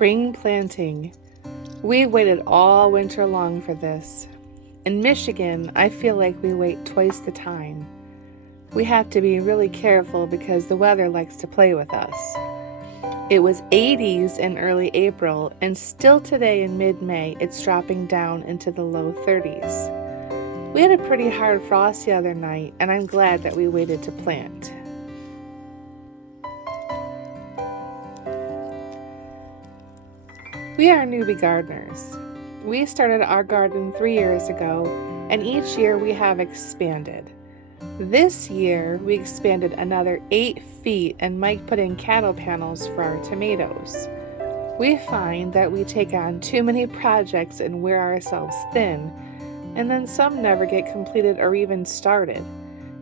Spring planting. We waited all winter long for this. In Michigan, I feel like we wait twice the time. We have to be really careful because the weather likes to play with us. It was 80s in early April, and still today in mid-May, it's dropping down into the low 30s. We had a pretty hard frost the other night, and I'm glad that we waited to plant. We are newbie gardeners. We started our garden 3 years ago, and each year we have expanded. This year, we expanded another 8 feet and Mike put in cattle panels for our tomatoes. We find that we take on too many projects and wear ourselves thin, and then some never get completed or even started.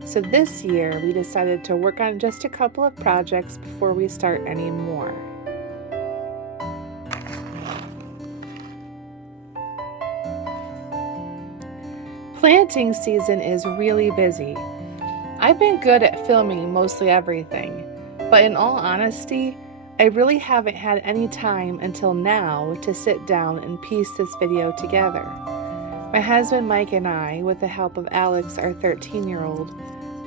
So this year, we decided to work on just a couple of projects before we start any more. Planting season is really busy. I've been good at filming mostly everything, but in all honesty, I really haven't had any time until now to sit down and piece this video together. My husband Mike and I, with the help of Alex, our 13-year-old,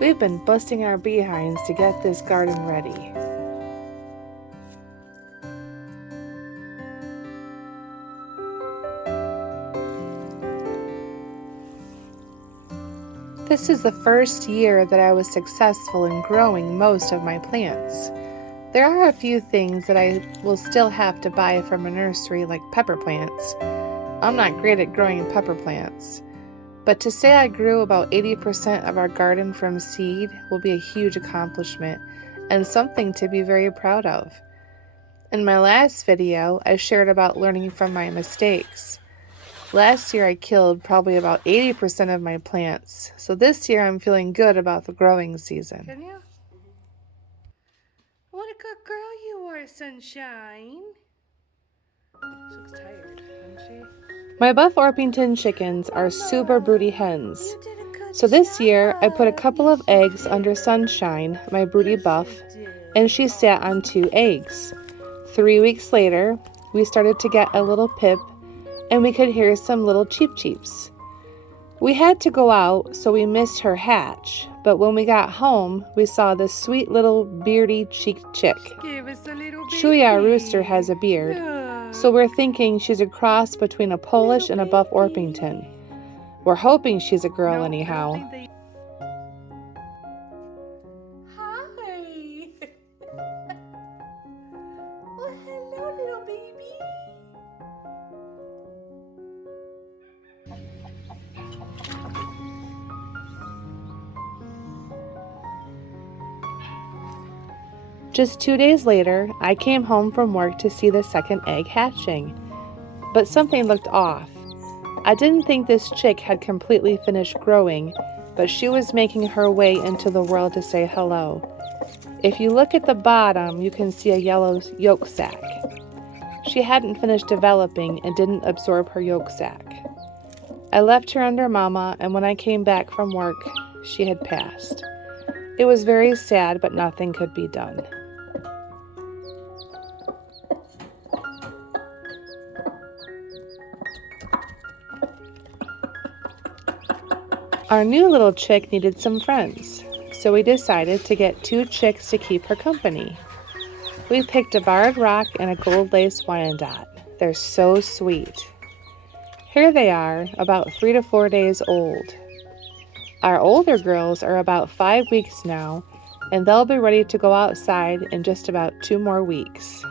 we've been busting our behinds to get this garden ready. This is the first year that I was successful in growing most of my plants. There are a few things that I will still have to buy from a nursery, like pepper plants. I'm not great at growing pepper plants, but to say I grew about 80% of our garden from seed will be a huge accomplishment and something to be very proud of. In my last video, I shared about learning from my mistakes. Last year I killed probably about 80% of my plants, so this year I'm feeling good about the growing season. Can you? What a good girl you are, Sunshine. She looks tired, doesn't she? My buff Orpington chickens are super broody hens. So this year I put a couple of eggs under Sunshine, my broody buff, and she sat on 2 eggs. 3 weeks later, we started to get a little pip, and we could hear some little cheep cheeps. We had to go out, so we missed her hatch, but when we got home, we saw this sweet little beardy-cheeked chick. Shuya, our rooster, has a beard, so we're thinking she's a cross between a Polish and a buff Orpington. We're hoping she's a girl anyhow. Hi! Oh, hello, little baby. Just 2 days later, I came home from work to see the second egg hatching, but something looked off. I didn't think this chick had completely finished growing, but she was making her way into the world to say hello. If you look at the bottom, you can see a yellow yolk sac. She hadn't finished developing and didn't absorb her yolk sac. I left her under Mama, and when I came back from work, she had passed. It was very sad, but nothing could be done. Our new little chick needed some friends, so we decided to get 2 chicks to keep her company. We picked a barred rock and a gold lace Wyandotte. They're so sweet. Here they are, about 3 to 4 days old. Our older girls are about 5 weeks now, and they'll be ready to go outside in just about 2 more weeks.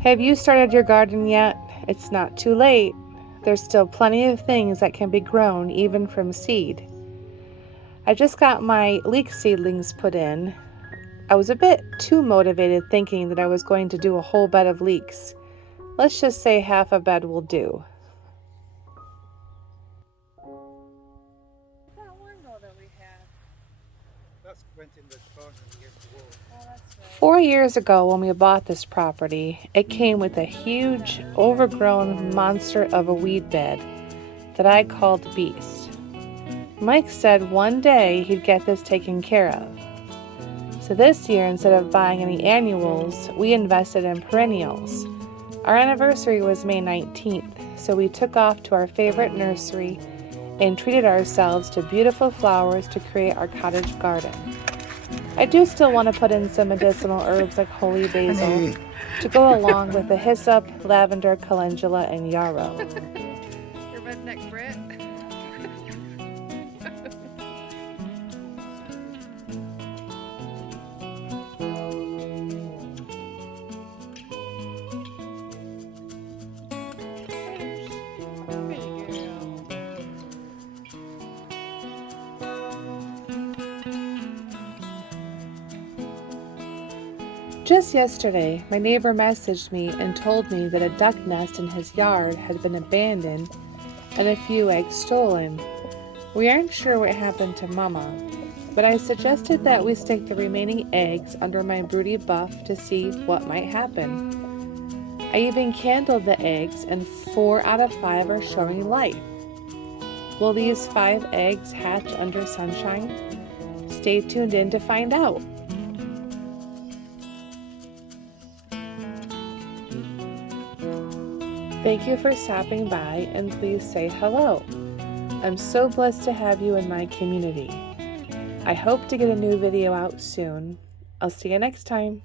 Have you started your garden yet? It's not too late. There's still plenty of things that can be grown even from seed. I just got my leek seedlings put in. I was a bit too motivated thinking that I was going to do a whole bed of leeks. Let's just say half a bed will do. That window that we have. That's went in the corner against the wall. Oh, that's right. 4 years ago when we bought this property, it came with a huge, overgrown monster of a weed bed. that I called Beast. Mike said one day he'd get this taken care of. So this year, instead of buying any annuals, we invested in perennials. Our anniversary was May 19th, so we took off to our favorite nursery and treated ourselves to beautiful flowers to create our cottage garden. I do still want to put in some medicinal herbs like holy basil to go along with the hyssop, lavender, calendula, and yarrow. Your redneck Brit. Just yesterday, my neighbor messaged me and told me that a duck nest in his yard had been abandoned and a few eggs stolen. We aren't sure what happened to Mama, but I suggested that we stick the remaining eggs under my broody buff to see what might happen. I even candled the eggs and 4 out of 5 are showing life. Will these 5 eggs hatch under sunshine? Stay tuned in to find out. Thank you for stopping by, and please say hello. I'm so blessed to have you in my community. I hope to get a new video out soon. I'll see you next time.